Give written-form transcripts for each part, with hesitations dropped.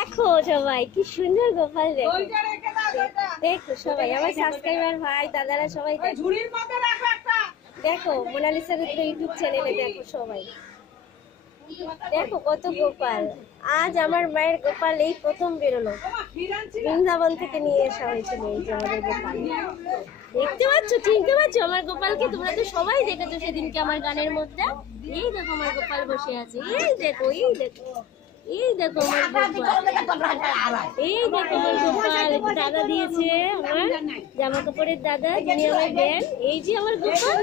দেখো সবাই কি সুন্দর গোপাল, দেখো দেখো সবাই আমার সাবস্ক্রাইবার ভাই দাদারা সবাই দেখো মোনালিসা রুদ্র ইউটিউব চ্যানেলে দেখো সবাই দেখো কত গোপাল। আজ আমার মায়ের গোপাল এই প্রথম বেরোলো, বৃন্দাবন থেকে নিয়ে আসা হয়েছিল। এই যে আমাদের গোপাল দেখতে পাচ্ছ, চিনতে পারছো আমার গোপালকে? তোমরা তো সবাই দেখেছো সেদিনকে আমার গানের মধ্যে। এই দেখো আমার গোপাল বসে আছে, এই দেখো এই দেখো এই দেখো আমার গোপাল, এই দেখো আমার গোপাল। দাদা দিয়েছে আমার জামা কাপড়ের দাদা, যিনি আমার দেন। এই যে আমার গোপাল,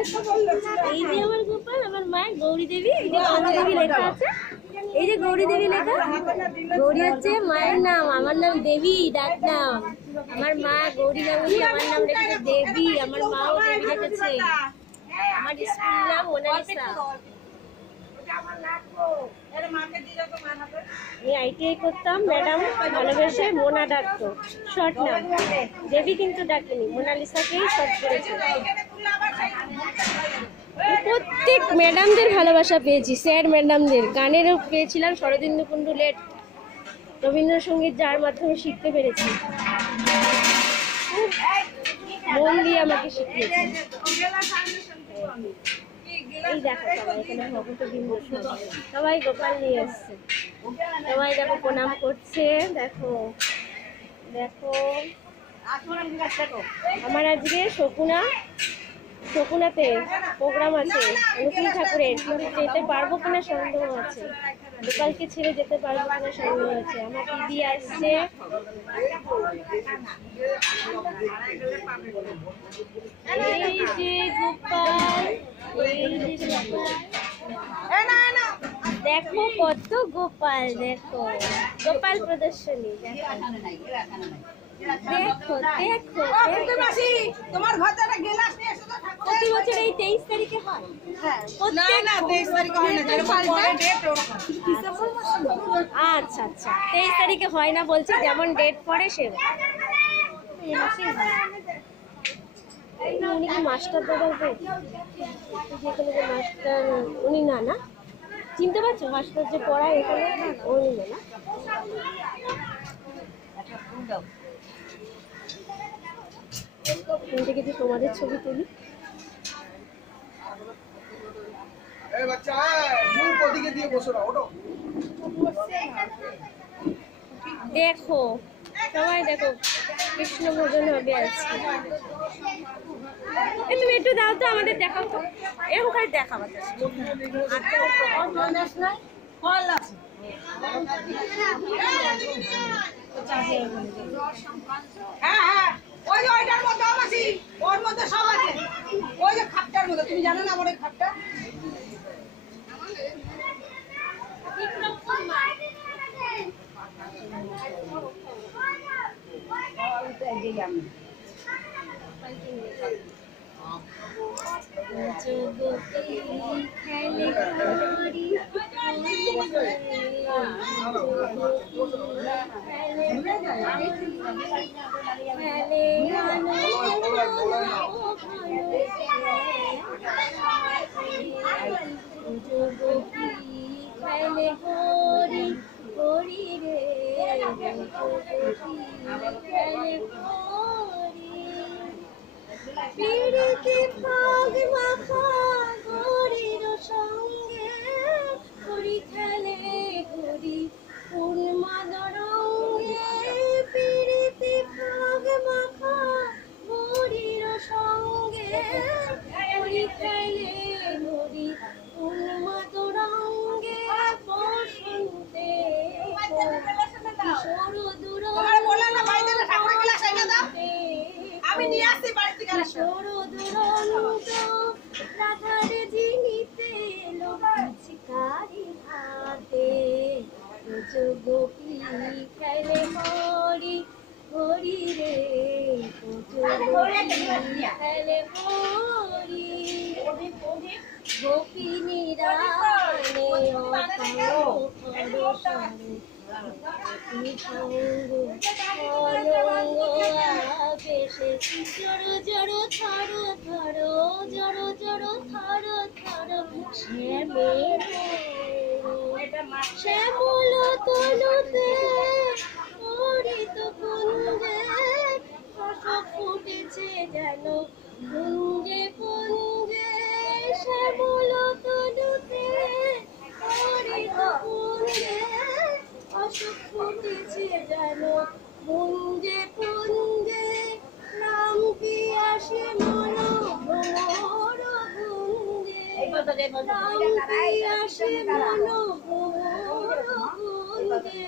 এই যে আমার গোপাল, আমার মায়ের গৌরী দেবী। এই যে গৌরী দেবী লেখা আছে, এই যে গৌরী দেবী লেখা। গৌরী হচ্ছে মায়ের নাম, আমার নাম দেবী ডাক নাম। আমার মা গৌরী গাঙ্গুলি, আমার নাম রেখেছে দেবী। আমার মাও দেবী রেখেছে। আমার স্কুল নাম মোনালিসা। আমি আইটিআই করতাম, ম্যাডাম ভালোবেসে মোনা ডাকতো, শর্ট নাম। দেবী কিন্তু ডাকিনি, মোনালিসাকেই শর্ট করেছে। প্রত্যেক ম্যাডামদের ভালোবাসা পেয়েছি, স্যার ম্যাডামদের। গানেরও পেয়েছিলাম, শরদিন্দু কুণ্ডু লেট, রবীন্দ্রসঙ্গীত যার মাধ্যমে শিখতে পেরেছি, মন দিয়ে আমাকে শিখিয়েছে। এই দেখো সবাই এখানে ভগবতবৃন্দ সবাই গোপাল নিয়ে এসছে, সবাই দেখো প্রণাম করছে। দেখো দেখো আমার আজকে শকুনাতে প্রোগ্রাম আছে অনুকূল ঠাকুরের, কিন্তু যেতে পারবো কিনা সন্দেহ আছে। গোপালকে ছেড়ে যেতে পারবো কিনা সন্দেহ আছে। আমার দিদি আসছে, এই যে গোপাল, এই যে গোপাল, দেখো কত গোপাল, দেখো গোপাল প্রদর্শনী। দেখো দেখো দেখো তোমার প্রতি বছর এই 23 তারিখে হয়। আচ্ছা আচ্ছা 23 তারিখে হয় না বলছে, যেমন ডেট পড়ে সে। উনি কি মাস্টার দাদা? যেখানে যে মাস্টার উনি না, না চিনতে পারছো? মাস্টার যে পড়ায় এখানে উনি না। কিছু তোমাদের ছবি তুলি। দেখো সবাই দেখো কৃষ্ণ ভোজন হবে আজকে। তুমি একটু দাও তো, আমাদের দেখাও তো, এরকম করে দেখাবো। ওই যে ওইটার মধ্যে আছে, ওর মধ্যে সব আছে। ওই যে খাপটার মধ্যে, তুমি জানো না আমার ওই খাপটা? পিড়িতে ফাগ মাখা গরির সঙ্গে হরি খেলে হরি উন্মাদ রঙ্গে। পিড়িতে ফাগ মাখা গরির সঙ্গে হরি খেলে হরি উন্মাদ রঙ্গে। বসন্তে কিশোর দূর কিশোর দুরন্ত রাধার জিনিতে লক্ষ্মী হাতে। গোপী খেলে হরি হরি রে, খেলে হরি গোপিনী রানে জড়ো জড়ো থর থর, জড়ো জড়ো থর থর, শ্যামল তলুতে ফুটেছে জানো পুঞ্জে পুঞ্জে রাম কি আসে মনো ভ্রমর গুঞ্জে রাম কি আসে মনো ভ্রমর গুঞ্জে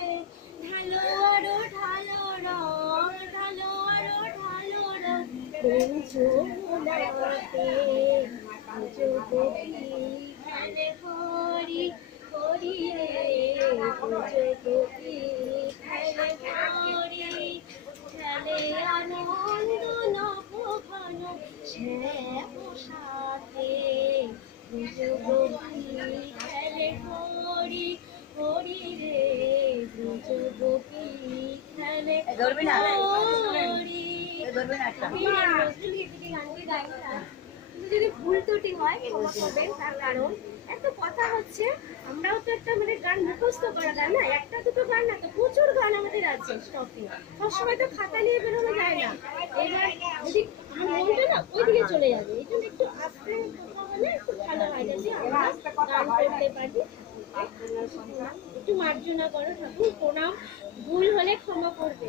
ঢালো আরো ঢালো রং ঢালো আরো ঢালো রং পুঞ্জো মোনাতে পুজো গোপী খেলে হরি হরি রে পুজো গোপী খেলে হরি খেলে আনন্দ নবঘন শ্যাম সাথে পুজো গোপী খেলে হরি হরি রে পুজো গোপী খেলে হরি যদি ভুল ত্রুটি হয় ক্ষমা করবেন, তার কারণ এত কথা হচ্ছে, আমরাও তো একটা মানে গান মুখস্থ করা গান না, একটা দুটো গান না তো প্রচুর গান আমাদের আছে স্টকে, সবসময় তো খাতা নিয়ে বেরোনো যায় না। এবার যদি আমার মনটা না ওইদিকে চলে যাবে, এই জন্য একটু আস্তে কথা হলে একটু ভালো হয়, যাতে আমরা গান করতে পারি। একটু মার্জনা করো ঠাকুর, প্রণাম, ভুল হলে ক্ষমা করবে।